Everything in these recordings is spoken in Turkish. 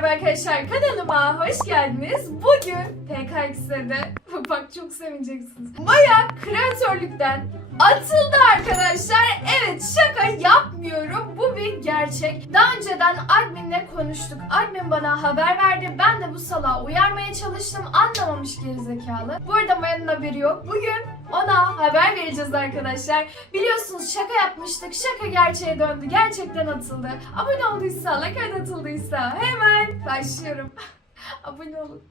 merhaba arkadaşlar kanalıma hoş geldiniz. Bugün PKX'de bak çok sevineceksiniz. Maya kreatörlükten atıldı arkadaşlar. Evet şaka yapmıyorum. Bu bir gerçek. Daha önceden adminle konuştuk. Admin bana haber verdi. Ben de bu salağı uyarmaya çalıştım. Anlamamış gerizekalı. Bu arada Maya'nın haberi yok. Bugün ona haber vereceğiz arkadaşlar. Biliyorsunuz şaka yapmıştık. Şaka gerçeğe döndü. Gerçekten atıldı. Abone olduysa, like atıldıysa hemen başlıyorum. Abone olun.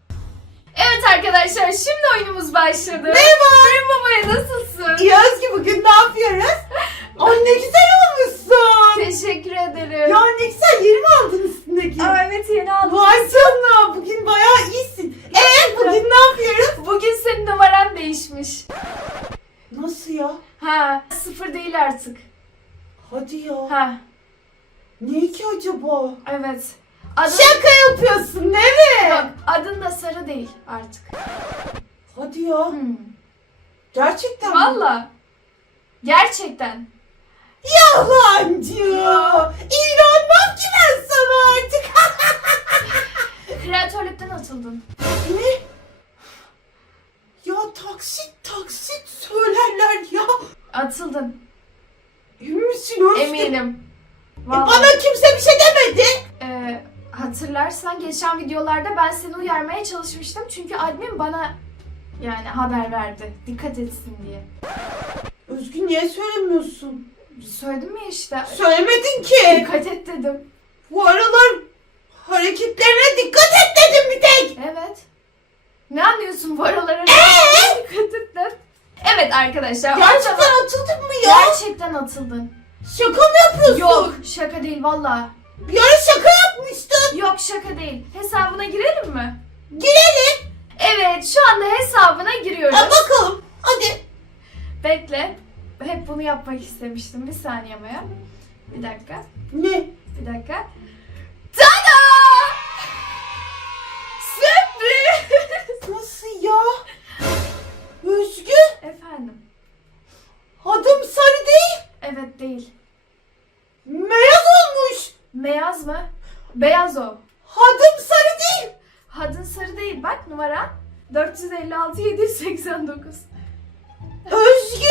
Evet arkadaşlar şimdi oyunumuz başladı. Merhaba. Merhaba Maya nasılsın? İyi Özgü bugün ne yapıyoruz? Ay ne güzel olmuşsun. Teşekkür ederim. Ya ne güzel yeri mi aldın üstündeki? Aa, evet yeni aldım. Vay canına bugün bayağı iyisin. Eee bugün ne yapıyoruz? Bugün senin numaran değişmiş. Nasıl ya? Ha sıfır değil artık. Hadi ya. Ha Ne ki acaba? evet. Adın, Şaka yapıyorsun değil mi? Yok, adın da sarı değil artık. Hadi ya. Hmm. Gerçekten mi? Valla. Gerçekten. Yalancı. İnanmam ki ben sana artık. Kreatörlükten atıldın. ne? Ya taksit taksit söylerler ya. Atıldın. Emin misin? Eminim. E, Vallahi. bana kimse bir şey demedi. Ee, hatırlarsan geçen videolarda ben seni uyarmaya çalışmıştım. Çünkü admin bana yani haber verdi. Dikkat etsin diye. Özgü niye söylemiyorsun? Söyledim ya işte. Söylemedin ki. Dikkat et dedim. Bu aralar hareketlerine dikkat et dedim bir tek. Evet. Ne anlıyorsun bu aralara? Ee? Dikkat et de. Evet arkadaşlar. Gerçekten ortada- atıldın mı ya? Gerçekten atıldın. Şaka mı yapıyorsun? Yok şaka değil valla. Ara şaka yapmıştın. Yok şaka değil. Hesabına girelim mi? Girelim. Evet şu anda hesabına giriyoruz. Ha, bakalım. Hadi. Bekle. Hep bunu yapmak istemiştim. Bir saniye Maya. Bir dakika. Ne? Bir dakika. Tada! Sürpriz! Nasıl ya? Özgü. Efendim. Adım sarı değil. Evet değil. Beyaz olmuş. Beyaz mı? Beyaz o. Adım sarı değil. Hadın sarı değil. Bak numara. 456 789. Özgü.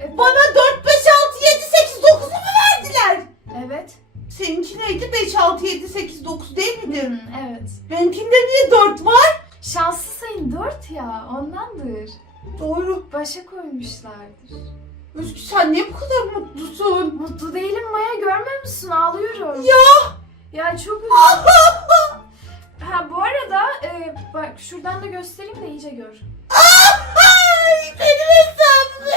Evet. Bana 4, 5, 6, 7, 8, 9'u mu verdiler? Evet. Seninki neydi? 5, 6, 7, 8, 9 değil miydi? Hmm, evet. Benimkinde niye 4 var? Şanslı sayın 4 ya. Ondandır. Doğru. Başa koymuşlardır. Özgü sen niye bu kadar mutlusun? Mutlu değilim Maya görmüyor musun? Ağlıyorum. Ya. Ya çok üzüldüm. Ha bu arada e, bak şuradan da göstereyim de iyice gör. Ay, benim hesabım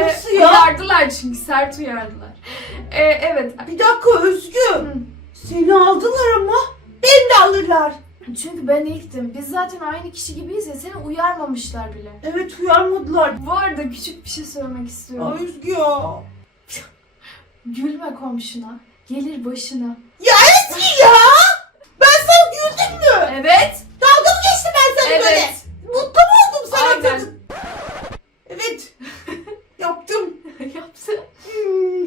Nasıl ya? Uyardılar çünkü sert uyardılar. Ee, evet. Bir dakika Özgü. Hı. Seni aldılar ama beni de alırlar. Çünkü ben ilktim. Biz zaten aynı kişi gibiyiz ya seni uyarmamışlar bile. Evet uyarmadılar. Bu arada küçük bir şey söylemek istiyorum. Ay Özgü ya. Gülme komşuna. Gelir başına. Ya Özgü ya. Ben sana güldüm mü? Evet. Dalga mı geçtim ben sana böyle? Evet. Mutlu mu oldum sana Aynen. tadı? Evet. Yaptım. Yaptı. Hmm.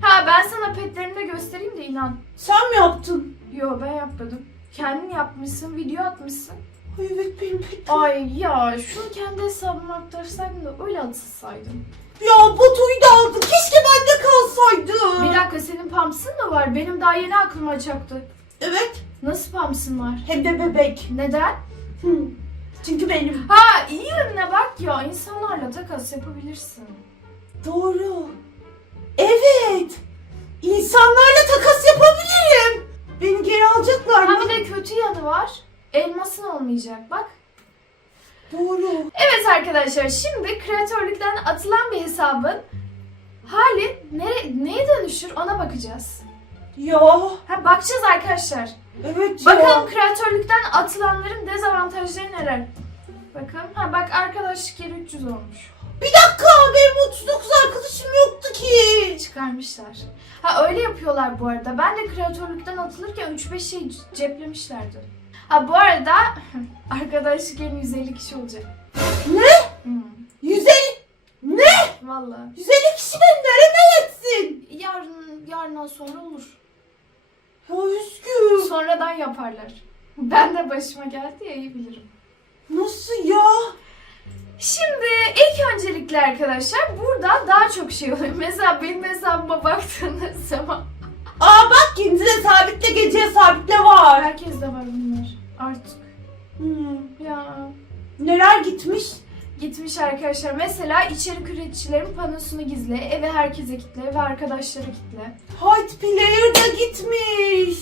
Ha ben sana petlerini de göstereyim de inan. Sen mi yaptın? Yo ben yapmadım. Kendin yapmışsın, video atmışsın. Ay evet benim petim. Ay ya şunu kendi hesabıma aktarsaydın da öyle atılsaydın. Ya Batu'yu da aldın. Keşke bende kalsaydı. Bir dakika senin Pams'ın mı var? Benim daha yeni aklıma çaktı. Evet. Nasıl Pams'ın var? Hem de bebek. Neden? Hı. Çünkü benim. Ha iyi yönüne bak ya insanlarla takas yapabilirsin. Doğru. Evet. İnsanlarla takas yapabilirim. Beni geri alacak kötü yanı var. Elmasın olmayacak bak. Doğru. Evet arkadaşlar şimdi kreatörlükten atılan bir hesabın hali nere, neye dönüşür ona bakacağız. Ya. Ha bakacağız arkadaşlar. Evet ya. Bakalım kreatörlükten atılanların dezavantajları neler? Bakalım. Ha bak arkadaşlık yeri 300 olmuş. Bir dakika benim 39 arkadaşım yoktu ki. Çıkarmışlar. Ha öyle yapıyorlar bu arada. Ben de kreatörlükten atılırken 3-5 şey ceplemişlerdi. Ha bu arada arkadaşlık yeri 150 kişi olacak. Ne? Hmm. 150. Ne? Vallahi. 150 kişi beni nereme yetsin? Yarın, yarından sonra olur. Ya üzgün. Sonradan yaparlar. Ben de başıma geldi ya iyi bilirim. Nasıl ya? Şimdi ilk öncelikle arkadaşlar burada daha çok şey oluyor. Mesela benim hesabıma baktığınız zaman Aa bak kendine sabitle geceye sabitle var. herkes de var bunlar artık. Hmm. Ya Neler gitmiş? gitmiş arkadaşlar. Mesela içerik üreticilerin panosunu gizle, eve herkese kitle ve arkadaşları kitle. Hide player da gitmiş.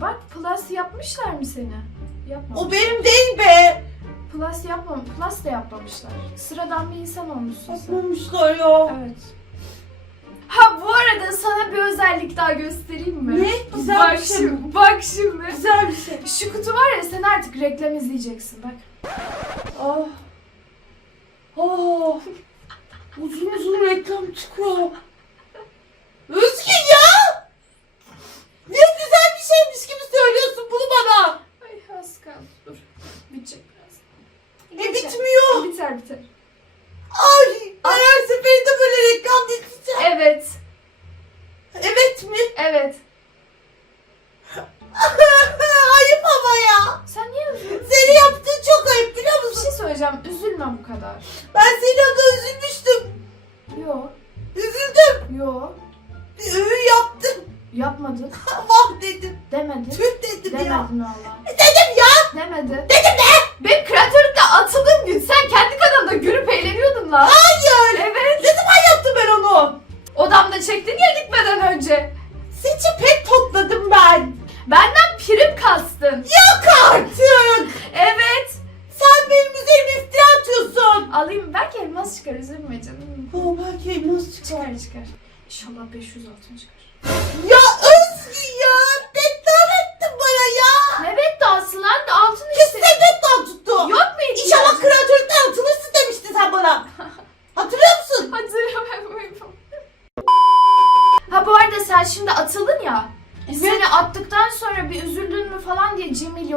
Bak Plus yapmışlar mı seni? Yapmamışlar. O benim değil be. Plus yapmam. Plus da yapmamışlar. Sıradan bir insan olmuşsun sen. Yapmamışlar ya. Evet. Ha bu arada sana bir özellik daha göstereyim mi? Ne? Güzel bak bir şey şimdi? Bak şimdi. Güzel bir şey. Şu kutu var ya sen artık reklam izleyeceksin bak. Ah. Ah. Uzun uzun reklam çıkıyor. Özgü ya! Ne güzel bir şeymiş gibi söylüyorsun bunu bana. Ay az kaldı dur. Bitecek biraz. E Geçer. bitmiyor. Biter biter. Ay, ay her seferinde böyle reklam dinleyeceğim. Evet. Evet mi? Evet. ayıp ama ya. Sen niye üzüldün? Seni yaptığın çok ayıp biliyor Bir musun? şey söyleyeceğim. Üzülme bu kadar. Ben senin adına üzülmüştüm. Yo. Üzüldüm. Yo. Bir övü yaptım. Yapmadın. Vah dedim. Demedin. Tüh dedim ya.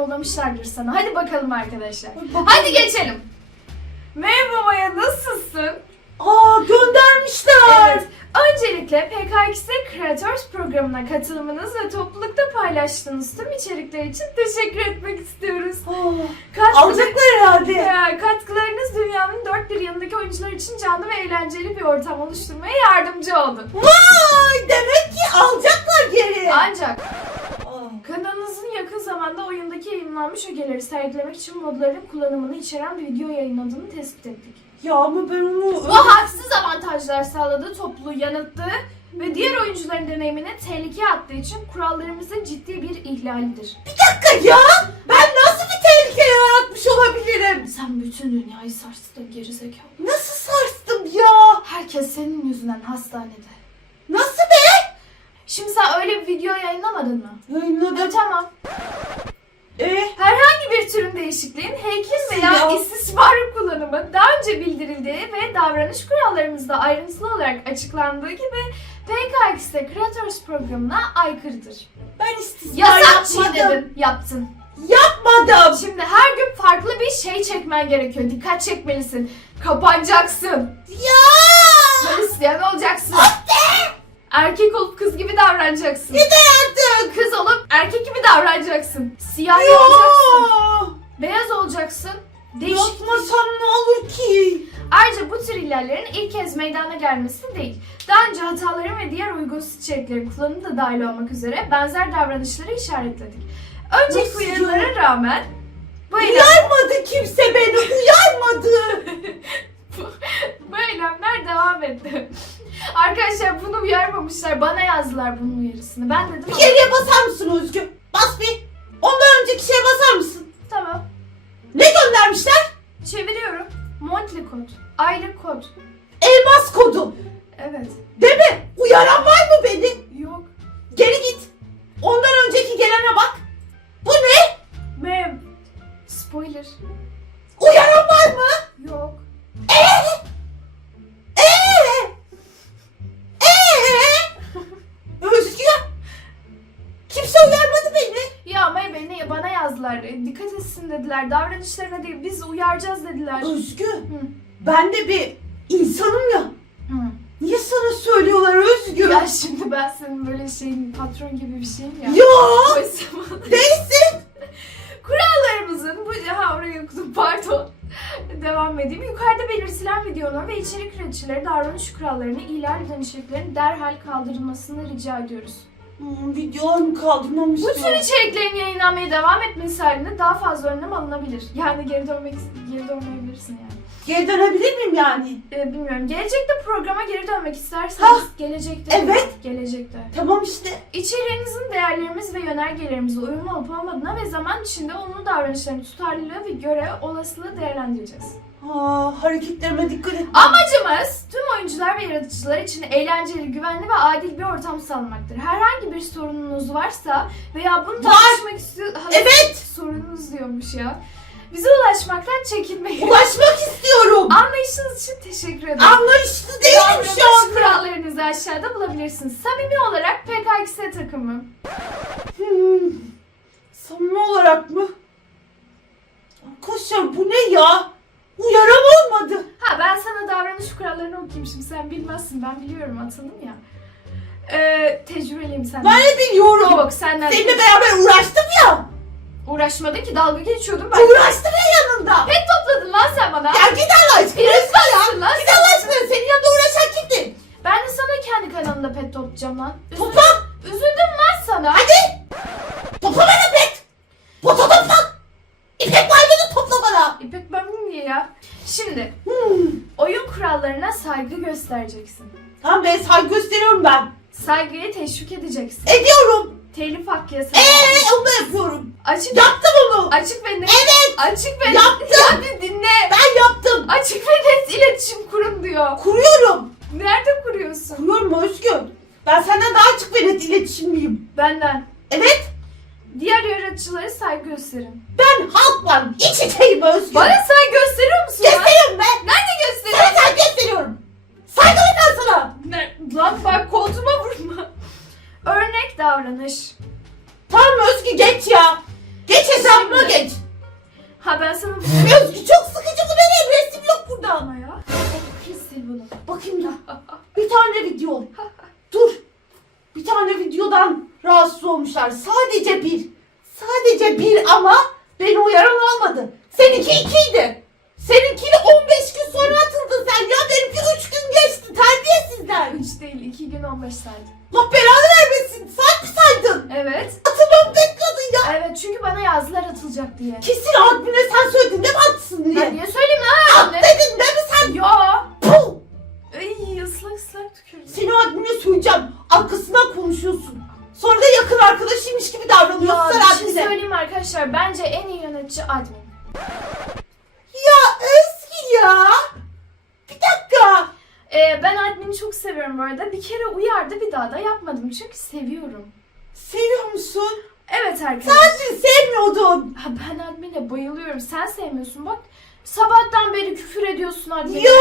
Yollamışlardır sana. Hadi bakalım arkadaşlar. Hadi geçelim. Merhaba Maya nasılsın? Aa göndermişler. Evet. Öncelikle PKX'de Creators programına katılımınız ve toplulukta paylaştığınız tüm içerikler için teşekkür etmek istiyoruz. Katkı- alacaklar herhalde. Ya, katkılarınız dünyanın dört bir yanındaki oyuncular için canlı ve eğlenceli bir ortam oluşturmaya yardımcı oldu. Vay demek ki alacaklar geri. Ancak zamanda oyundaki yayınlanmış ögeleri sergilemek için modların kullanımını içeren bir video yayınladığını tespit ettik. Ya ama ben onu... Bu haksız avantajlar sağladığı topluluğu yanılttığı ve diğer oyuncuların deneyimini tehlikeye attığı için kurallarımızın ciddi bir ihlalidir. Bir dakika ya. Ben nasıl bir tehlike yaratmış olabilirim? Sen bütün dünyayı sarstın gerizekalı. Nasıl sarstım ya? Herkes senin yüzünden hastanede. Nasıl be? Şimdi sen öyle bir video yayınlamadın mı? E, Yayınladım. tamam. Ee, Herhangi bir türün değişikliğin heykel veya Ya. istismarı kullanımı daha önce bildirildiği ve davranış kurallarımızda ayrıntılı olarak açıklandığı gibi PKX'de Creators programına aykırıdır. Ben istismar Yasak yapmadım. çiğnedin, yaptın. Yapmadım. Şimdi her gün farklı bir şey çekmen gerekiyor. Dikkat çekmelisin. Kapanacaksın. Ya. Hristiyan olacaksın. Erkek olup kız gibi davranacaksın. Yeter artık. Kız olup erkek gibi davranacaksın. Siyah olacaksın. Ya. Beyaz olacaksın. Değişik. Yapmasam ne olur ki? Ayrıca bu tür ilerlerin ilk kez meydana gelmesi değil. Daha önce hataların ve diğer uygunsuz içeriklerin kullanımı da dahil olmak üzere benzer davranışları işaretledik. Önceki Nasıl uyarılara rağmen bu, eylem, Uyarmadı kimse beni. Uyarmadı. bu eylemler devam etti. Arkadaşlar bunu uyarmamışlar. Bana yazdılar bunun uyarısını. Ben dedim Bir ama- geriye basar mısın Özgü? Bas bir. Ondan önceki şeye basar mısın? Tamam. Ne göndermişler? Çeviriyorum. Monthly kod. Aylık kod. Elmas kodu. Biz uyaracağız dediler. Özgü. Hı. Ben de bir insanım ya. Hı. Niye sana söylüyorlar Özgü? Ya şimdi ben senin böyle şeyin patron gibi bir şeyim ya. Koysam- Neyse. Kurallarımızın bu ha orayı okudum pardon. Devam edeyim. Yukarıda belirtilen videonun ve içerik üreticileri davranış kurallarını ihlal eden içeriklerin derhal kaldırılmasını rica ediyoruz. Hmm, videolarımı. Bu tür içeriklerin yayınlanmaya devam etmesi halinde daha fazla önlem alınabilir. Yani geri dönmek geri dönmeyebilirsin yani. Geri dönebilir miyim yani? Ee, bilmiyorum. Gelecekte programa geri dönmek isterseniz Ha, gelecekte. evet. Gelecekte. Tamam işte. İçeriğinizin değerlerimiz ve yönergelerimize uyumlu olup olmadığına ve zaman içinde onun davranışlarının tutarlılığı ve göre olasılığı değerlendireceğiz. Aa, hareketlerime dikkat et. Amacımız tüm oyuncular ve yaratıcılar için eğlenceli, güvenli ve adil bir ortam sağlamaktır. Herhangi bir sorununuz varsa veya bunu tartışmak istiyorsanız... Evet. Sorununuz diyormuş ya. Bize ulaşmaktan çekinmeyin. Ulaşmak istiyorum. Anlayışınız için teşekkür ederim. Anlayışlı değilim şu anda. kurallarınızı aşağıda bulabilirsiniz. Samimi olarak PKX'e takımı. Hmm. Samimi olarak mı? Arkadaşlar bu ne ya? Uyaran olmadı. Ha ben sana davranış kurallarını okuyayım şimdi sen bilmezsin ben biliyorum atıldım ya. Ee, tecrübeliyim senden. Ben de biliyorum. Yok senden Seninle beraber uğraştım ya. uğraşmadın ki dalga geçiyordum ben. Uğraştım ya yanında. Pet topladın lan sen bana. Ya git Allah aşkına. Biraz Özgür ya. Git. Allah aşkına. Senin yanında uğraşan kimdi? Ben de sana kendi kanalımda pet toplayacağım lan. Üzül- Topla. Üzüldüm lan sana. Hadi. Topla bana pet. Pota topla. İpek maymunu topla bana. İpek ben niye ya? Şimdi Hmm. oyun kurallarına saygı göstereceksin. Tamam ben saygı gösteriyorum ben. Saygıyı teşvik edeceksin. Ediyorum. Telif hakkı yasağı. Eee onu da yapıyorum. Açık Yaptım onu. açık ve net. Evet. Açık ve Yaptım. Ya bir dinle. Ben yaptım. Açık ve net iletişim kurun diyor. Kuruyorum. Nerede kuruyorsun? Kuruyorum Özgür. Ben senden daha açık ve net iletişimliyim. Benden. Evet. Diğer yaratıcılara saygı gösterin. Ben halkla iç içeyim Özgür. Bana saygı gösteriyor musun lan? Gösteriyorum ben. Nerede Sana gösteriyorsun? saygı gösteriyorum. Saygılıyım ben sana. Ne? Lan bak koltuğuma vurma. Örnek davranış. Tamam Özgür geç ya. Geç hesabıma Şimdi. geç. Ha ben sana Özgür çok sıkıcı bu benim resim yok burada. ama ya. Kes sil bunu. Bakayım da. Bir tane video. Dur. Bir tane videodan rahatsız olmuşlar. Sadece bir. Sadece bir ama beni uyaran olmadı. Seninki ikiydi. Seninkiyle 15 gün sonra atıldın sen ya. Benimki 3 gün geçti. Terbiyesizler. 3 değil 2 gün 15 saat. Allah belanı vermesin. Saat mi saydın? Evet. Atılmamı bekledin ya. Evet çünkü bana yazdılar atılacak diye. Kesin admine sen söyledin değil mi atsın Ben diye. niye söyleyeyim lan? At dedin değil mi sen? Ya. Ay ıslak ıslak tükürdüm. Seni admine söyleyeceğim. Arkasından konuşuyorsun. Sonra da yakın arkadaşıymış gibi davranıyorsun bir sen şey admine. söyleyeyim mi arkadaşlar. Bence en iyi yönetici admin. Ya Özgü ya. Bir dakika. Ee, ben admini çok seviyorum bu arada. Bir kere uyardı bir daha da yapmadım çünkü seviyorum. Seviyor musun? Evet arkadaşlar. Sen sevmiyordun. Ha, ben admine bayılıyorum. Sen sevmiyorsun bak. Sabahtan beri küfür ediyorsun admine. Yo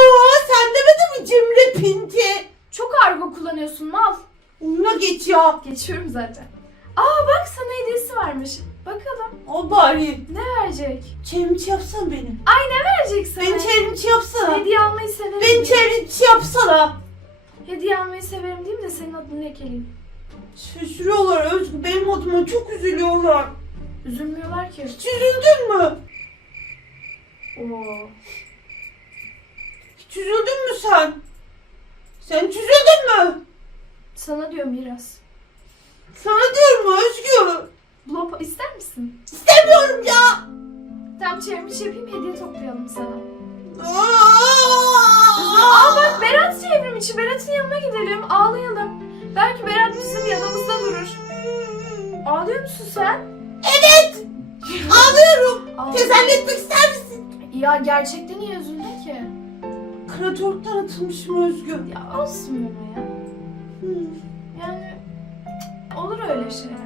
sen demedin mi cimri pinti? Çok argo kullanıyorsun mal. Onunla geç ya. Geçiyorum zaten. Aa bak sana hediyesi varmış. Bakalım O bari. ne verecek? Çevrimiçi yapsana benim. Ay ne verecek sana? Beni çevrimiçi yapsana. Hediye almayı severim. Beni çevrimiçi yapsana. Hediye almayı severim değil mi de senin adını ekeleyeyim. Şaşırıyorlar Özgü. Benim adıma çok üzülüyorlar. Üzülmüyorlar ki. Hiç üzüldün mü? Oo. Hiç üzüldün mü sen? Sen hiç üzüldün mü? Sana diyor miras. Sana diyorum Özgü. Blop ister misin? İstemiyorum ya. Tam çevirmiş yapayım hediye toplayalım sana. Aa! Aa bak Berat çevrim içi. Berat'ın yanına gidelim. Ağlayalım. Belki Berat bizim yanımızda durur. Ağlıyor musun sen? Evet. Ağlıyorum. Ağla. Teselli etmek ister misin? Ya gerçekten niye üzüldün ki? Kreatörlükten atılmışım Özgü. Ya olsun ama ya. Yani cık, olur öyle şeyler.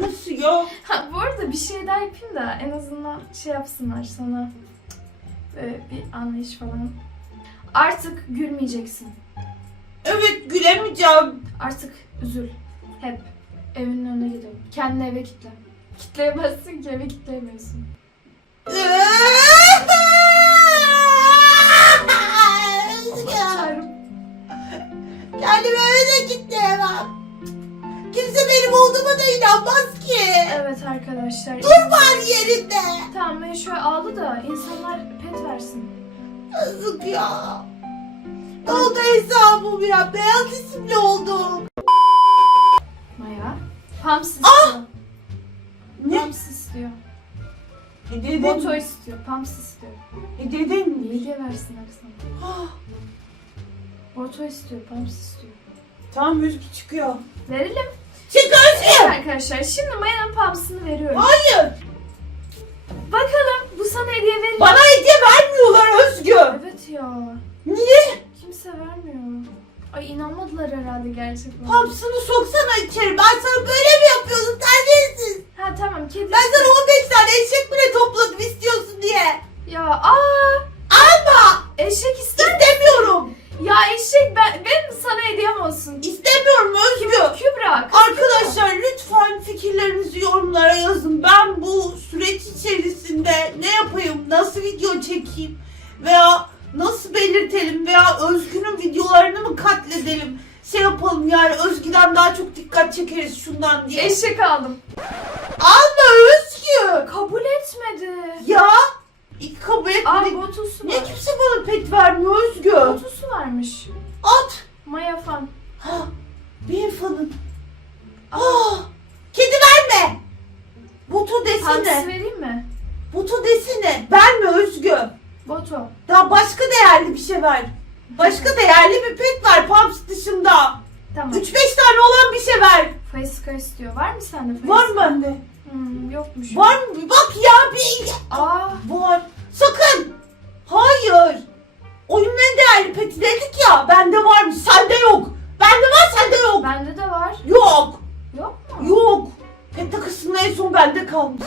Nasıl ya? Ha bu arada bir şey daha yapayım da en azından şey yapsınlar sana. Böyle bir anlayış falan. Artık gülmeyeceksin. Evet gülemeyeceğim. Artık üzül. Hep. Evinin önüne gidelim. Kendini eve kitle. Kitleyemezsin ki eve kitleyemiyorsun. Tanrım. Kendime eve de gidemem. Kimse benim olduğuma da inanmaz ki. Evet arkadaşlar. Var yerinde. Tamam ben şöyle ağlı da insanlar pet versin. Yazık ya. Ne oldu hesabım ya? Beyaz isimli oldum. Maya. Pams istiyor. Ne? Pams istiyor. Hediye Boto istiyor. Pams istiyor. Hediye değil mi? Bilge versinler sana. Ah, Boto istiyor. Pams istiyor. Tamam Özgü çıkıyor. Verelim. Çık Evet Özgü. arkadaşlar şimdi Maya'nın Pams'ını veriyorum. Hayır. Bakalım bu sana hediye verir. Bana hediye vermiyorlar Özgü. Evet ya. Niye? Kimse vermiyor. Ay inanmadılar herhalde gerçekten. Hamsını soksana içeri. Ben sana böyle mi yapıyordum terbiyesiz? Ha tamam kedi. Ben sana 15 tane eşek bile topladım istiyorsun diye. Ya aa Alma. eşek ister. İstemiyorum. Ya eşek ben, benim sana hediyem olsun. İstemiyorum Özgü. Kübra. Arkadaşlar lütfen fikirlerinizi yorumlara yazın. Ben bu süreç içerisinde ne yapayım, nasıl video çekeyim veya nasıl belirtelim veya Özgün'ün videolarını mı katledelim? Şey yapalım yani Özgü'den daha çok dikkat çekeriz şundan diye. Eşek aldım. Alma Özgü. Kabul etmedi. Ya ilk kabul Aa etmedik. botusu Niye var. kimse bana pet vermiyor Özgü? Botusu varmış. At. Maya fan. Ha, bir fanın. Ah, kedi verme. Butu Pamsi desene. vereyim mi? Butu desene. Verme Özgü. Boto. Daha başka değerli bir şey ver. Başka değerli bir pet ver Pams dışında. Tamam. 3-5 tane olan bir şey ver. Faisika istiyor. Var mı sende Faisika? Var mı bende? Hmm, yokmuş. Var mı? Bak ya bir... Aa Var. Sakın. Hayır. Oyunun en değerli peti dedik ya. Bende varmış. Sende yok. Bende var sende yok. bende de var. Yok. Yok mu? Yok. Pet takısının en son bende kalmış.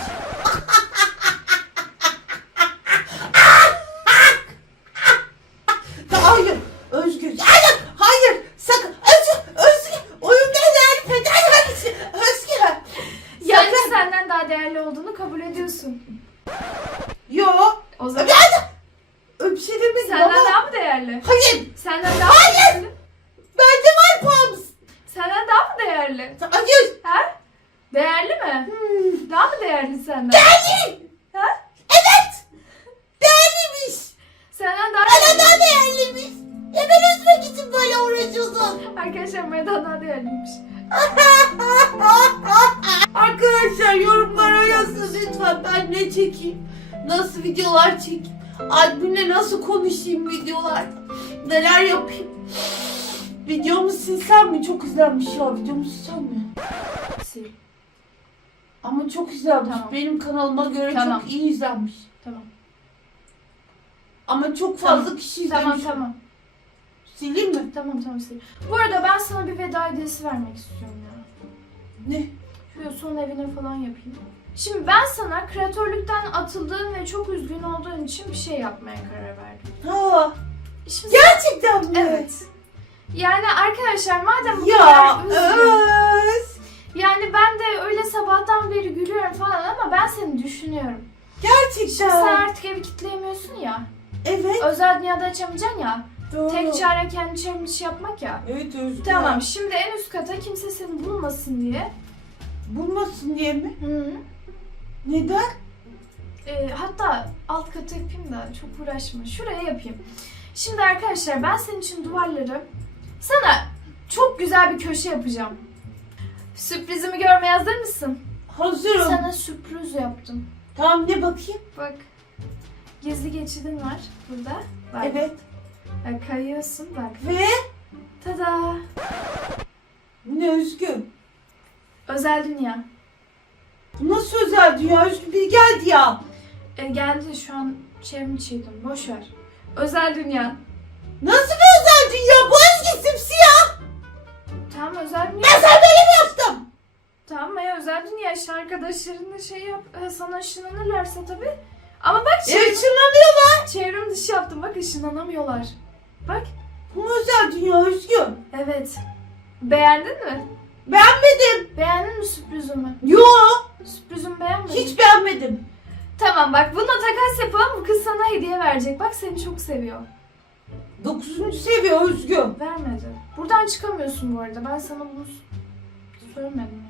hayır. Özgür. Hayır. Hayır. Sakın. Özgür. Özgür. Oyunda değerli pet hangisi? Özgür. Yani Sakın. senden daha değerli olduğunu kabul Sil. Ama çok izlenmiş. Tamam. Benim kanalıma göre Tamam. çok iyi izlenmiş. Tamam. Ama çok fazla Tamam. kişi izlemiş. Tamam tamam. Sileyim mi? Tamam tamam sil. Bu arada ben sana bir veda hediyesi vermek istiyorum ya. Ne? Şöyle Batu'nun evine falan yapayım. Şimdi ben sana kreatörlükten atıldığın ve çok üzgün olduğun için bir şey yapmaya karar verdim. Ha, Şimdi gerçekten mi? Evet. Yani arkadaşlar madem bu Ya kadar üzgün, Öz. Yani ben de öyle sabahtan beri gülüyorum falan ama ben seni düşünüyorum. Gerçekten. Sen artık evi kitleyemiyorsun ya. Evet. Özel dünyada açamayacaksın ya. Doğru. Tek çare kendi çevreni iş yapmak ya. Evet Özgür. Tamam şimdi en üst kata kimse seni bulmasın diye. Bulmasın diye mi? Hı. Neden? Ee, hatta alt katı yapayım da çok uğraşma. Şuraya yapayım. Şimdi arkadaşlar ben senin için duvarları sana çok güzel bir köşe yapacağım. Sürprizimi görmeye hazır mısın? Hazırım. Sana sürpriz yaptım. Tamam ne bakayım? Bak. Gizli geçidin var burada. Bak. Evet. Bak, kayıyorsun bak. Ve Tada. ne Özgür? Özel dünya. Bu nasıl özel dünya? Özgür biri geldi ya. E, geldi şu an çevrim içiydim. Boş ver. Özel dünya. Nasıl bir özel dünya? Bu Özgür simsiyah. Tamam özel dünya. Ben sana? Tamam ya özel dünya işte arkadaşlarınla şey yap. e, sana ışınlanırlarsa tabii. Ama bak çevrim, Evet ışınlanıyorlar. çevrim dışı yaptım. Bak ışınlanamıyorlar. Bak. Bu özel dünya Özgür? Evet. Beğendin mi? Beğenmedim. Beğendin mi sürprizimi? Yo Sürprizimi beğenmedin. hiç beğenmedim. Tamam bak bununla takas yapalım. Bu kız sana hediye verecek. Bak seni çok seviyor. Dokuzuncu seviye Özgür. Vermedi. Buradan çıkamıyorsun bu arada. Ben sana bunu s- söylemedim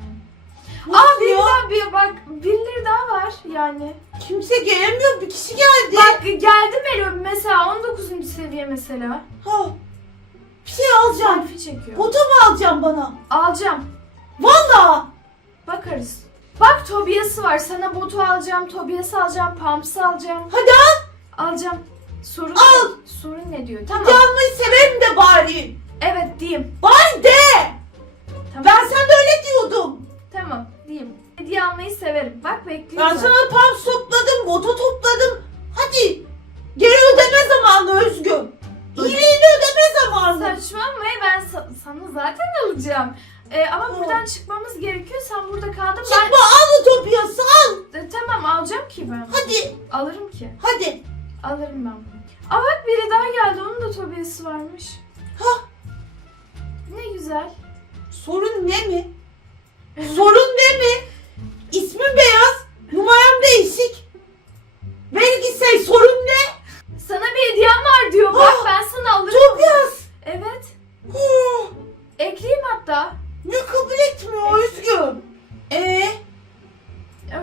Aa biri ya? daha bir bak birileri daha var yani. Kimse gelemiyor. Bir kişi geldi. Bak geldi Melo mesela 19. seviye mesela. Ha. Bir şey alacağım. Selfie çekiyor. Foto mu alacağım bana? Alacağım. Valla. Bakarız. Bak Tobias'ı var. Sana botu alacağım, Tobias'ı alacağım, Pumps'ı alacağım. Hadi al. Alacağım. Sorun Al. ne? Sorun ne diyor? Tamam. Almayı severim de bari. Evet diyeyim. Bari de. Tamam. Ben sana da öyle diyordum. Tamam. Hediye almayı severim. Bak bekliyorum. Ben sana pams topladım, moto topladım. Hadi. Geri ödeme zamanı Özgür. İyiliğini ödeme zamanı. Saçmalama ben sa- sana zaten alacağım. Ee, ama Tamam. buradan çıkmamız gerekiyor. Sen burada kaldın. Çıkma al Utopyası al. Ben E, tamam alacağım ki ben. Hadi. Alırım ki. Hadi. Alırım ben. Aa bak biri daha geldi. Onun da Tobias'ı varmış. Hah. Ne güzel. Sorun ne mi? Sorun ne mi? İsmim beyaz. Numaram değişik. Vergi say sorun ne? Sana bir hediyem var diyor. Bak Ah, ben sana alırım. Tobias. Evet. Huh, Ekleyeyim hatta. Ne kabul etmiyor Özgür. Ee,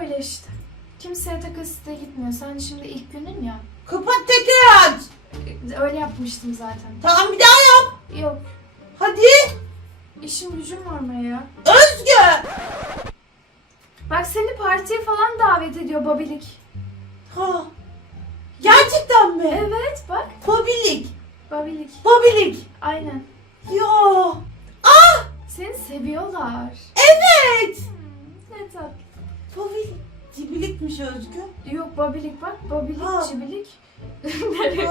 Öyle işte. Kimseye takas isteği gitmiyor. Sen şimdi ilk günün ya. kapat tekrar aç. Öyle yapmıştım zaten. Tamam falan davet ediyor Babilik. Ha. Gerçekten mi? Evet bak. Babilik. Babilik. Babilik. Aynen. Ya. Seni seviyorlar. Evet. Hmm, ne tatlı. Babilik. Cibilikmiş Özgür. Yok Babilik bak. Babilik, Ha. Cibilik. Nereye?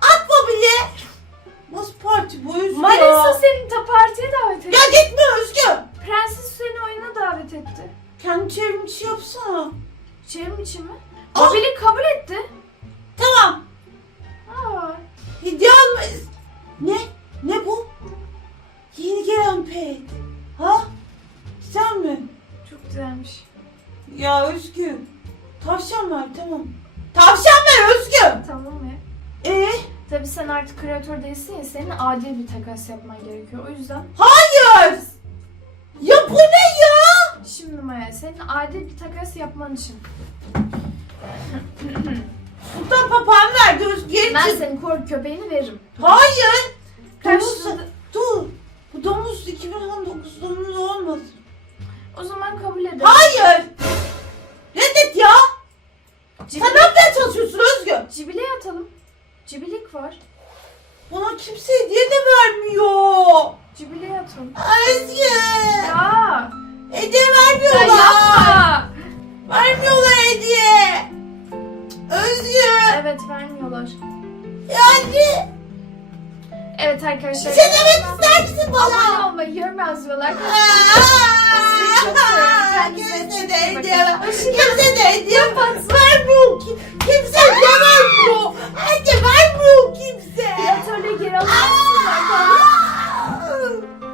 At Babilik. Nasıl parti bu Özgür? Marisa seni ta partiye davet etti. Ya gitme Özgür. Prenses seni oyuna davet etti. Kendi çevrimiçi yapsana. Çevrim içi mi? Aa. Babilik kabul etti. Tamam. Aa. Hediye almayız. Ne? Ne bu? Yeni gelen pet. Ha? Güzel mi? Çok güzelmiş. Ya Özgür. Tavşan ver tamam. Tavşan ver Özgür. Tamam ya. Ee? Tabii sen artık kreatör değilsin ya senin adil bir takas yapman gerekiyor. O yüzden Hayır. Ya bu ne? Şimdi Maya senin adil bir takas yapman için Sultan papağan verdi Özgür. ben senin korku köpeğini veririm. Hayır. Karşılığında Dur. Bu domuz 2019 domuz olmasın. o zaman kabul ederim. Hayır. Reddet ya. Cibili, Sen ne yapmaya çalışıyorsun Özgür? Cibile'ye atalım. Cibilik var. Bana kimse hediye de vermiyor. Cibile'ye atalım. Özgür. Ya, Hediye ya vermiyorlar. yapma. Vermiyorlar hediye. Özgür. Evet vermiyorlar. Yani. Evet arkadaşlar. Sen demek ister misin bana? Abone olmayı, yorum yazıyorlar. Sizi çok seviyorum. Kendinize Kimse çok de bakın. hediye Hoşçakalın. Kimse de hediye vermiyor ki. Kimse de vermiyor. Hadi vermiyor kimse. Kreatörlüğü geri alın. Aa!